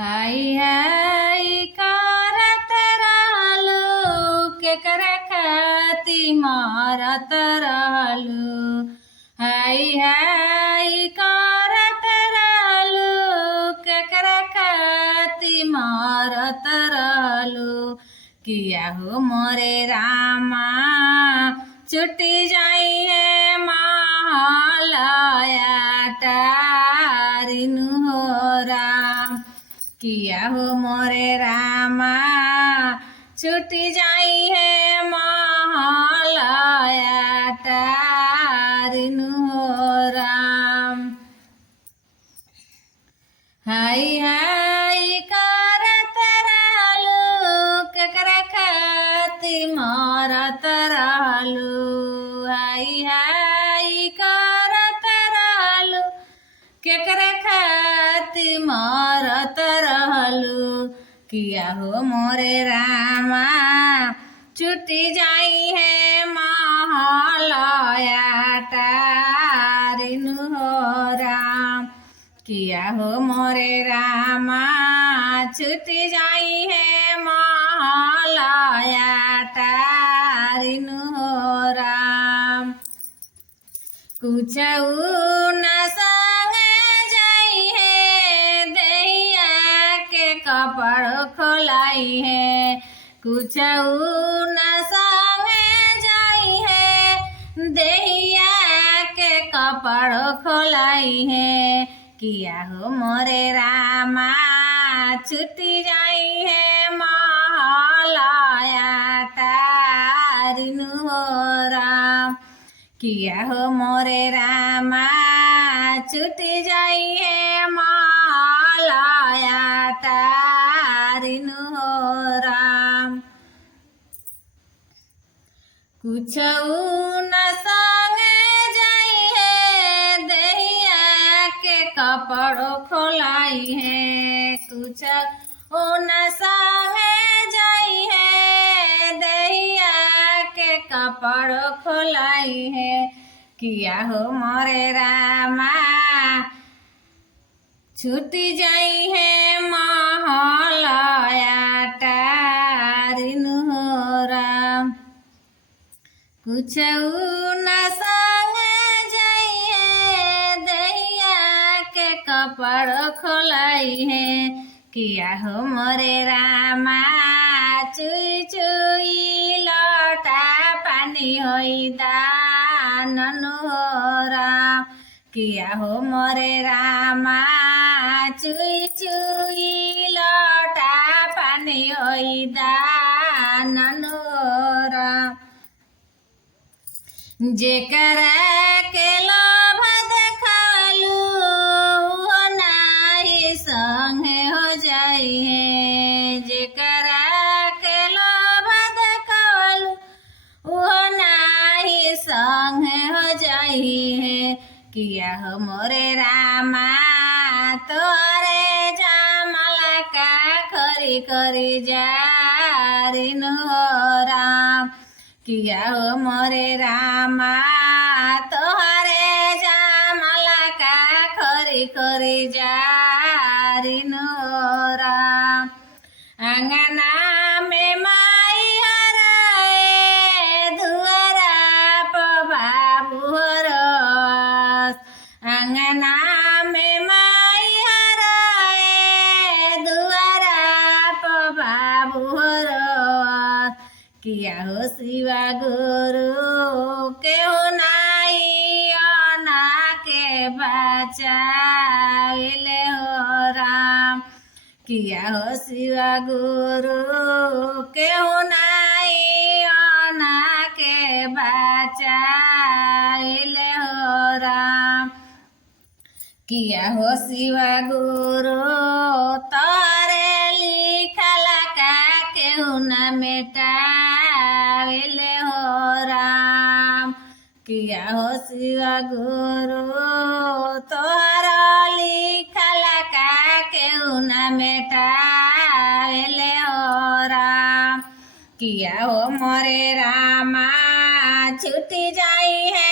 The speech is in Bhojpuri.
हाय हाय करत रहलू केकरा खाती मारत रहलू। हाय हाय करत रहलू केकरा खाती मारत रहलू। किया हो मोरे रामा छुट्टी जाई है महालया तारिनु हो राम। किया हो मोरे रामा छुट्टी जाई है महालया तारिनु हो राम। हाय हाय करत रहलू केकरा खाती मारत रहलू। हाय हाय करत रहलू केकरा खाती मारत रहलू। किया हो मोरे रामा छुट्टी जाई है महालया तारिनु हो राम। किया हो मोरे रामा छुट्टी जाई है महालया तारिनु हो राम। कुछऊ न संगे जाई है दैया के कपड़ खोलाई है। कुछऊ न संगे जाई है दैया के कपड़ खोलाई है। किया हो मोरे रामा छुट्टी जाई है महालया तारिनु हो राम। किया हो मोरे रामा छुट्टी जाई है महालया तारिनु हो राम। कुछऊ न संगे जाई है दैया के कपड़ खोलाई है। कुछऊ न संगे जाई है दैया के कपड़ खोलाई है। किया हो मोरे रामा छुट्टी जाई है महालया तारिनु हो राम। कुछऊ न संगे जाई है दैया के कपड़ खोलाई है। किया हो मोरे रामा चुई चुई लटा पानी होई दाननु हो राम। किया हो मोरे रामा चुई चुई लटा पानी होई दाननु हो राम। जेकरा के लोभ देखलू वो नाही संगे हो जाई है। जेकरा के लोभ देखलू वो नाही संगे हो जाई है। किया हो मोरे रामा तोरे जामला का खरी खरी जारिनु हो राम। किया हो मोरे रामा तोहरे जामला का खरी खरी जारिनु हो राम। अंगना में माई हराए दुआरा प बाबू हरस। अंगना में माई हराए दुआरा प बाबू हरस। किया हो शिवा गुरु केहू नाई अना के बचाइले हो राम। किया हो शिवा गुरु केहू नाई अना के बचाइले हो राम। किया हो शिवा गुरु तारे लिखला का केहू न मिटाइले हो राम। किया हो शिवा गुरु तोहरा लिखला का केहू न मिटाइले हो राम। किया हो मोरे रामा छुट्टी जाई है